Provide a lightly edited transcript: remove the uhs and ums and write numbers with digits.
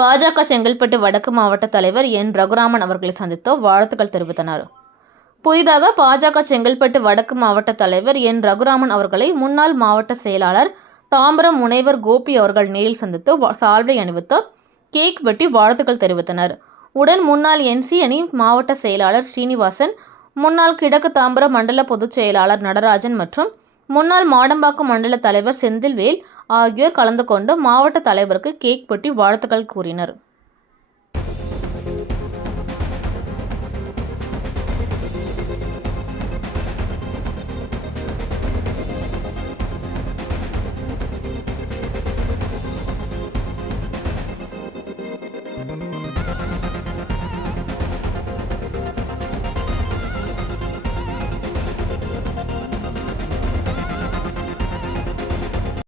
பாஜக செங்கல்பட்டு வடக்கு மாவட்ட தலைவர் என். ரகுராமன் அவர்களை சந்தித்து வாழ்த்துக்கள் தெரிவித்தனர். புதிதாக பாஜக செங்கல்பட்டு வடக்கு மாவட்ட தலைவர் என். ரகுராமன் அவர்களை முன்னாள் மாவட்ட செயலாளர் தாம்பரம் முனைவர் கோபி அவர்கள் நேரில் சந்தித்து சால்வை அணிவித்து கேக் வெட்டி வாழ்த்துக்கள் தெரிவித்தனர். உடன் முன்னாள் NC அணி மாவட்ட செயலாளர் ஸ்ரீனிவாசன், முன்னாள் கிழக்கு தாம்பரம் மண்டல பொதுச் செயலாளர் நடராஜன் மற்றும் முன்னாள் மாடம்பாக்கம் மண்டல தலைவர் செந்தில்வேல் ஆகியோர் கலந்து கொண்டு மாவட்ட தலைவருக்கு கேக் வெட்டி வாழ்த்துக்கள் கூறினர்.